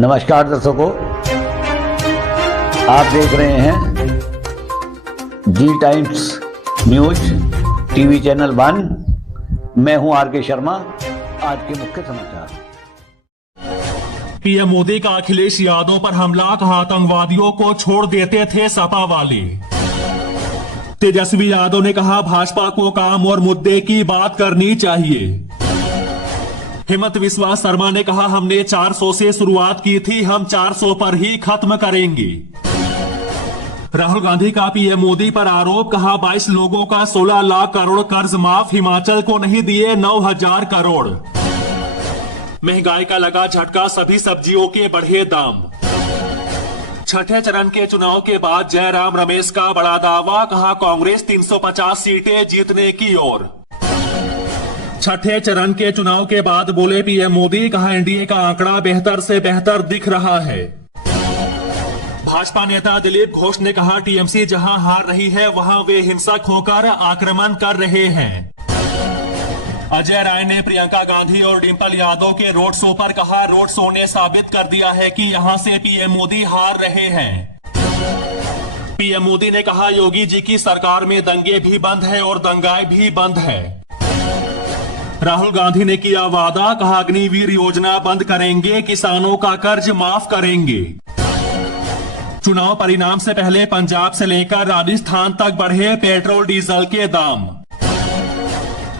नमस्कार दर्शकों, आप देख रहे हैं जी टाइम्स न्यूज टीवी चैनल 1। मैं हूं आर.के. शर्मा। आज के मुख्य समाचार। पीएम मोदी का अखिलेश यादव पर हमला, कहा आतंकवादियों को छोड़ देते थे सपा वाले। तेजस्वी यादव ने कहा भाजपा को काम और मुद्दे की बात करनी चाहिए। हेमंत बिस्वा शर्मा ने कहा हमने 400 से शुरुआत की थी, हम 400 पर ही खत्म करेंगे। राहुल गांधी का पीएम मोदी पर आरोप, कहा 22 लोगों का 16 लाख करोड़ कर्ज माफ, हिमाचल को नहीं दिए 9,000 करोड़। महंगाई का लगा झटका, सभी सब्जियों के बढ़े दाम। छठे चरण के चुनाव के बाद जयराम रमेश का बड़ा दावा, कहा कांग्रेस 350 सीटें जीतने की ओर। छठे चरण के चुनाव के बाद बोले पीएम मोदी, कहा एनडीए का आंकड़ा बेहतर से बेहतर दिख रहा है। भाजपा नेता दिलीप घोष ने कहा टीएमसी जहां हार रही है वहां वे हिंसक होकर आक्रमण कर रहे हैं। अजय राय ने प्रियंका गांधी और डिंपल यादव के रोड शो पर कहा रोड शो ने साबित कर दिया है कि यहां से पीएम मोदी हार रहे हैं। पीएम मोदी ने कहा योगी जी की सरकार में दंगे भी बंद है और दंगाई भी बंद है। राहुल गांधी ने किया वादा, कहा अग्निवीर योजना बंद करेंगे, किसानों का कर्ज माफ करेंगे। चुनाव परिणाम से पहले पंजाब से लेकर राजस्थान तक बढ़े पेट्रोल डीजल के दाम।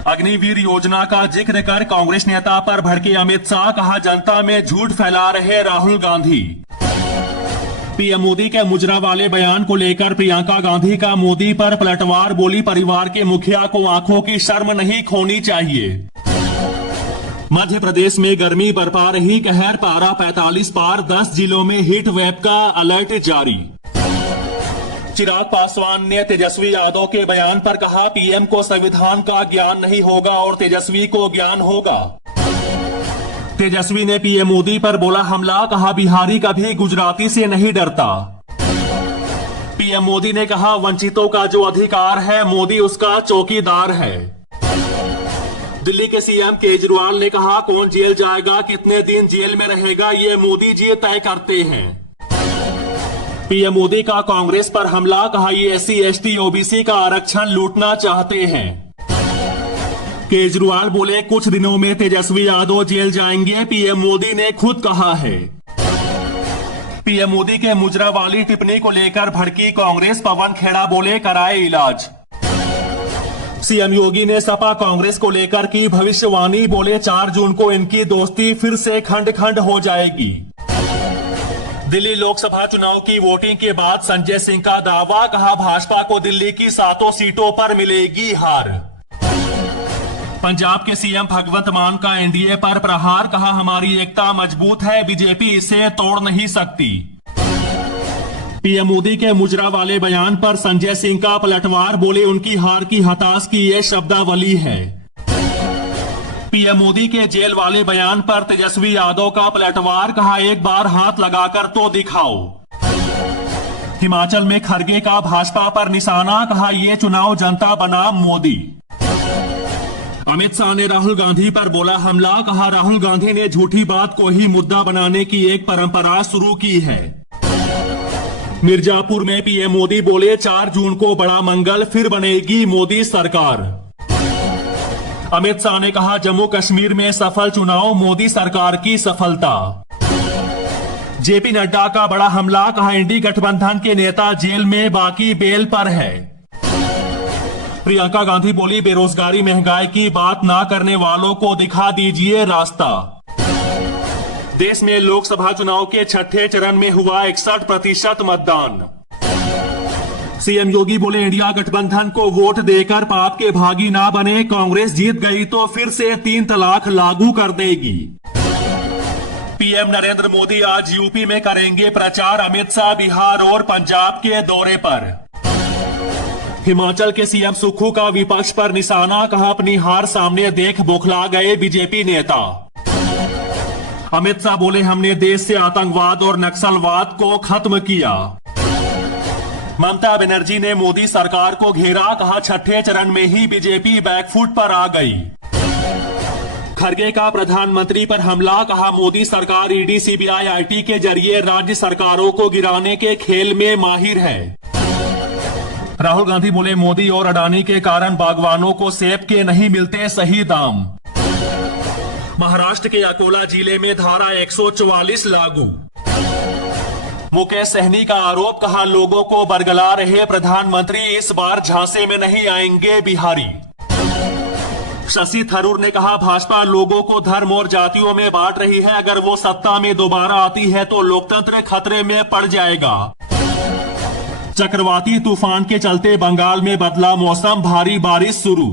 अग्निवीर योजना का जिक्र कर कांग्रेस नेता पर भड़के अमित शाह, कहा जनता में झूठ फैला रहे राहुल गांधी। पीएम मोदी के मुजरा वाले बयान को लेकर प्रियंका गांधी का मोदी पर पलटवार, बोली परिवार के मुखिया को आंखों की शर्म नहीं खोनी चाहिए। मध्य प्रदेश में गर्मी बरपा रही कहर, पारा 45 पार, 10 जिलों में हीट वेव का अलर्ट जारी। चिराग पासवान ने तेजस्वी यादव के बयान पर कहा पीएम को संविधान का ज्ञान नहीं होगा और तेजस्वी को ज्ञान होगा। तेजस्वी ने पीएम मोदी पर बोला हमला, कहा बिहारी कभी गुजराती से नहीं डरता। पीएम मोदी ने कहा वंचितों का जो अधिकार है मोदी उसका चौकीदार है। दिल्ली के सीएम केजरीवाल ने कहा कौन जेल जाएगा, कितने दिन जेल में रहेगा, ये मोदी जी तय करते हैं। पीएम मोदी का कांग्रेस पर हमला, कहा ये SC ST OBC का आरक्षण लूटना चाहते हैं। केजरीवाल बोले कुछ दिनों में तेजस्वी यादव जेल जाएंगे, पीएम मोदी ने खुद कहा है। पीएम मोदी के मुजरा वाली टिप्पणी को लेकर भड़की कांग्रेस, पवन खेड़ा बोले कराए इलाज। सीएम योगी ने सपा कांग्रेस को लेकर की भविष्यवाणी, बोले 4 जून को इनकी दोस्ती फिर से खंड खंड हो जाएगी। दिल्ली लोकसभा चुनाव की वोटिंग के बाद संजय सिंह का दावा, कहा भाजपा को दिल्ली की 7 सीटों पर मिलेगी हार। पंजाब के सीएम भगवंत मान का एनडीए पर प्रहार, कहा हमारी एकता मजबूत है, बीजेपी इसे तोड़ नहीं सकती। पीएम मोदी के मुजरा वाले बयान पर संजय सिंह का पलटवार, बोले उनकी हार की हताश की ये शब्दावली है। पीएम मोदी के जेल वाले बयान पर तेजस्वी यादव का पलटवार, कहा एक बार हाथ लगाकर तो दिखाओ। हिमाचल में खरगे का भाजपा पर निशाना, कहा ये चुनाव जनता बनाम मोदी। अमित शाह ने राहुल गांधी पर बोला हमला, कहा राहुल गांधी ने झूठी बात को ही मुद्दा बनाने की एक परंपरा शुरू की है। मिर्जापुर में पीएम मोदी बोले 4 जून को बड़ा मंगल, फिर बनेगी मोदी सरकार। अमित शाह ने कहा जम्मू कश्मीर में सफल चुनाव, मोदी सरकार की सफलता। जेपी नड्डा का बड़ा हमला, कहा इंडी गठबंधन के नेता जेल में, बाकी बेल पर है। प्रियंका गांधी बोली बेरोजगारी महंगाई की बात ना करने वालों को दिखा दीजिए रास्ता। देश में लोकसभा चुनाव के छठे चरण में हुआ 61% मतदान। सीएम योगी बोले इंडिया गठबंधन को वोट देकर पाप के भागी ना बने, कांग्रेस जीत गई तो फिर से 3 तलाक लागू कर देगी। पीएम नरेंद्र मोदी आज यूपी में करेंगे प्रचार, अमित शाह बिहार और पंजाब के दौरे पर। हिमाचल के सीएम सुक्खू का विपक्ष पर निशाना, कहा अपनी हार सामने देख बौखला गए बीजेपी नेता। अमित शाह बोले हमने देश से आतंकवाद और नक्सलवाद को खत्म किया। ममता बनर्जी ने मोदी सरकार को घेरा, कहा छठे चरण में ही बीजेपी बैकफुट पर आ गई। खरगे का प्रधानमंत्री पर हमला, कहा मोदी सरकार ईडी सीबीआई आईटी के जरिए राज्य सरकारों को गिराने के खेल में माहिर है। राहुल गांधी बोले मोदी और अडानी के कारण बागवानों को सेब के नहीं मिलते सही दाम। महाराष्ट्र के अकोला जिले में धारा 144 लागू। मुकेश सहनी का आरोप, कहा लोगों को बरगला रहे प्रधानमंत्री इस बार झांसे में नहीं आएंगे बिहारी। शशि थरूर ने कहा भाजपा लोगों को धर्म और जातियों में बांट रही है, अगर वो सत्ता में दोबारा आती है तो लोकतंत्र खतरे में पड़ जाएगा। चक्रवाती तूफान के चलते बंगाल में बदला मौसम, भारी बारिश शुरू।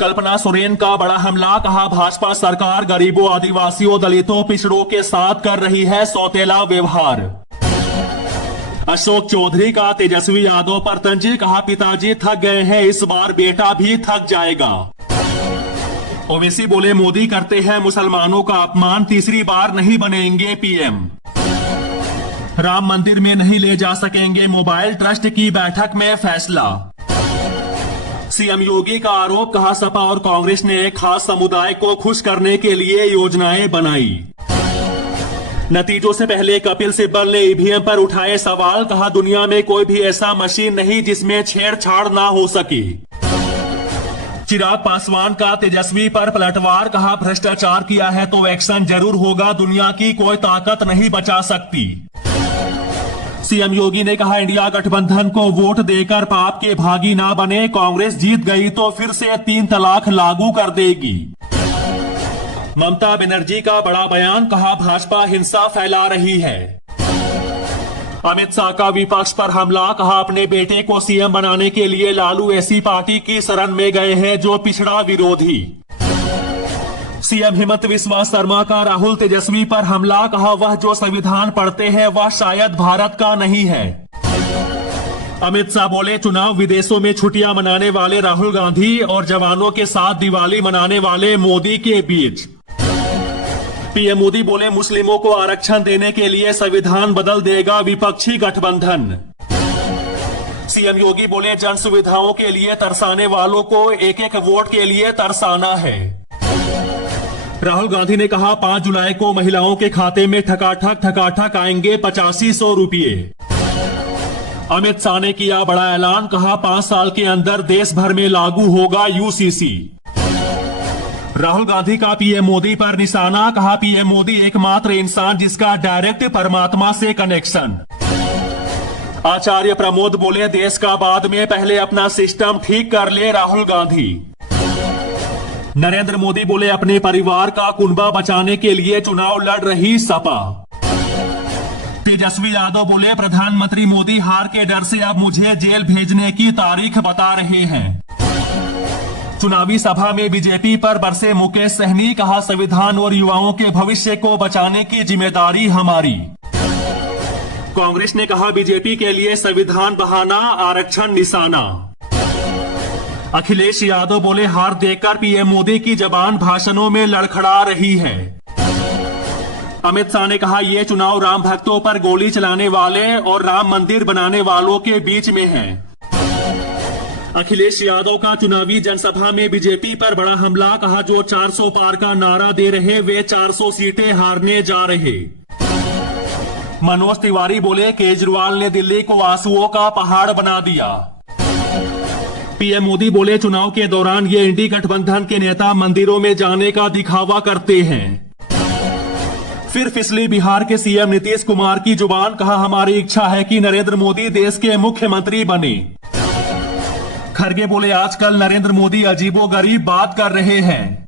कल्पना सोरेन का बड़ा हमला, कहा भाजपा सरकार गरीबों, आदिवासियों, दलितों, पिछड़ों के साथ कर रही है सौतेला व्यवहार। अशोक चौधरी का तेजस्वी यादव पर तंज, कहा पिताजी थक गए हैं, इस बार बेटा भी थक जाएगा। ओवैसी बोले मोदी करते हैं मुसलमानों का अपमान, तीसरी बार नहीं बनेंगे पीएम। राम मंदिर में नहीं ले जा सकेंगे मोबाइल, ट्रस्ट की बैठक में फैसला। सीएम योगी का आरोप, कहा सपा और कांग्रेस ने एक खास समुदाय को खुश करने के लिए योजनाएं बनाई। नतीजों से पहले कपिल सिब्बल ने ईवीएम पर उठाए सवाल, कहा दुनिया में कोई भी ऐसा मशीन नहीं जिसमें छेड़छाड़ ना हो सके। चिराग पासवान का तेजस्वी पर पलटवार, कहा भ्रष्टाचार किया है तो एक्शन जरूर होगा, दुनिया की कोई ताकत नहीं बचा सकती। सीएम योगी ने कहा इंडिया गठबंधन को वोट देकर पाप के भागी ना बने, कांग्रेस जीत गई तो फिर से 3 तलाक लागू कर देगी। ममता बनर्जी का बड़ा बयान, कहा भाजपा हिंसा फैला रही है। अमित शाह का विपक्ष पर हमला, कहा अपने बेटे को सीएम बनाने के लिए लालू ऐसी पार्टी की शरण में गए हैं जो पिछड़ा विरोधी। सीएम हिमंत बिस्वा शर्मा का राहुल तेजस्वी पर हमला, कहा वह जो संविधान पढ़ते हैं वह शायद भारत का नहीं है। अमित शाह बोले चुनाव विदेशों में छुट्टियां मनाने वाले राहुल गांधी और जवानों के साथ दिवाली मनाने वाले मोदी के बीच। पीएम मोदी बोले मुस्लिमों को आरक्षण देने के लिए संविधान बदल देगा विपक्षी गठबंधन। सीएम योगी बोले जन सुविधाओं के लिए तरसाने वालों को एक एक वोट के लिए तरसाना है। राहुल गांधी ने कहा 5 जुलाई को महिलाओं के खाते में ठकाठक आएंगे 8500 रुपये। अमित शाह ने किया बड़ा ऐलान, कहा 5 साल के अंदर देश भर में लागू होगा यूसीसी। राहुल गांधी का पीएम मोदी पर निशाना, कहा पीएम मोदी एकमात्र इंसान जिसका डायरेक्ट परमात्मा से कनेक्शन। आचार्य प्रमोद बोले देश का बाद में पहले अपना सिस्टम ठीक कर ले राहुल गांधी। नरेंद्र मोदी बोले अपने परिवार का कुनबा बचाने के लिए चुनाव लड़ रही सपा। तेजस्वी यादव बोले प्रधानमंत्री मोदी हार के डर से अब मुझे जेल भेजने की तारीख बता रहे हैं। चुनावी सभा में बीजेपी पर बरसे मुकेश सहनी, कहा संविधान और युवाओं के भविष्य को बचाने की जिम्मेदारी हमारी। कांग्रेस ने कहा बीजेपी के लिए संविधान बहाना, आरक्षण निशाना। अखिलेश यादव बोले हार देखकर पीएम मोदी की जबान भाषणों में लड़खड़ा रही है। अमित शाह ने कहा ये चुनाव राम भक्तों पर गोली चलाने वाले और राम मंदिर बनाने वालों के बीच में है। अखिलेश यादव का चुनावी जनसभा में बीजेपी पर बड़ा हमला, कहा जो 400 पार का नारा दे रहे वे 400 सीटें हारने जा रहे। मनोज तिवारी बोले केजरीवाल ने दिल्ली को आंसुओं का पहाड़ बना दिया। पीएम मोदी बोले चुनाव के दौरान ये इंडी गठबंधन के नेता मंदिरों में जाने का दिखावा करते हैं। फिर फिसली बिहार के सीएम नीतीश कुमार की जुबान, कहा हमारी इच्छा है कि नरेंद्र मोदी देश के मुख्यमंत्री बने। खरगे बोले आजकल नरेंद्र मोदी अजीबोगरीब बात कर रहे हैं।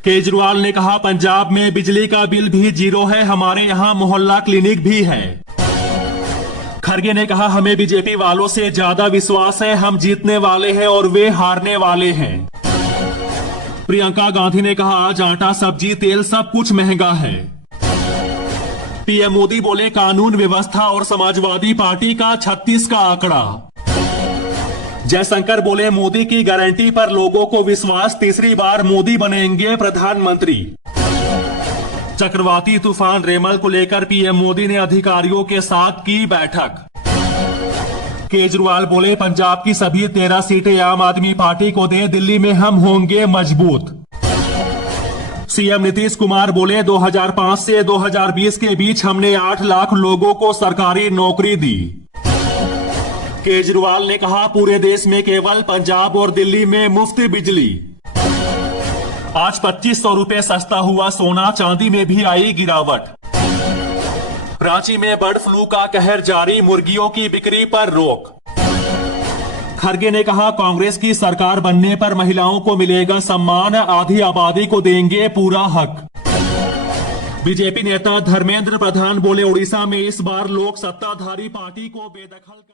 केजरीवाल ने कहा पंजाब में बिजली का बिल भी 0 है, हमारे यहाँ मोहल्ला क्लिनिक भी है। खरगे ने कहा हमें बीजेपी वालों से ज्यादा विश्वास है, हम जीतने वाले हैं और वे हारने वाले हैं। प्रियंका गांधी ने कहा आज आटा, सब्जी, तेल सब कुछ महंगा है। पीएम मोदी बोले कानून व्यवस्था और समाजवादी पार्टी का 36 का आंकड़ा। जयशंकर बोले मोदी की गारंटी पर लोगों को विश्वास, तीसरी बार मोदी बनेंगे प्रधानमंत्री। चक्रवाती तूफान रेमल को लेकर पीएम मोदी ने अधिकारियों के साथ की बैठक। केजरीवाल बोले पंजाब की सभी 13 सीटें आम आदमी पार्टी को दें, दिल्ली में हम होंगे मजबूत। सीएम नीतीश कुमार बोले 2005 से 2020 के बीच हमने 8 लाख लोगों को सरकारी नौकरी दी। केजरीवाल ने कहा पूरे देश में केवल पंजाब और दिल्ली में मुफ्त बिजली। आज 2500 रुपए सस्ता हुआ सोना, चांदी में भी आई गिरावट। रांची में बर्ड फ्लू का कहर जारी, मुर्गियों की बिक्री पर रोक। खरगे ने कहा कांग्रेस की सरकार बनने पर महिलाओं को मिलेगा सम्मान, आधी आबादी को देंगे पूरा हक। बीजेपी नेता धर्मेंद्र प्रधान बोले उड़ीसा में इस बार लोग सत्ताधारी पार्टी को बेदखल कर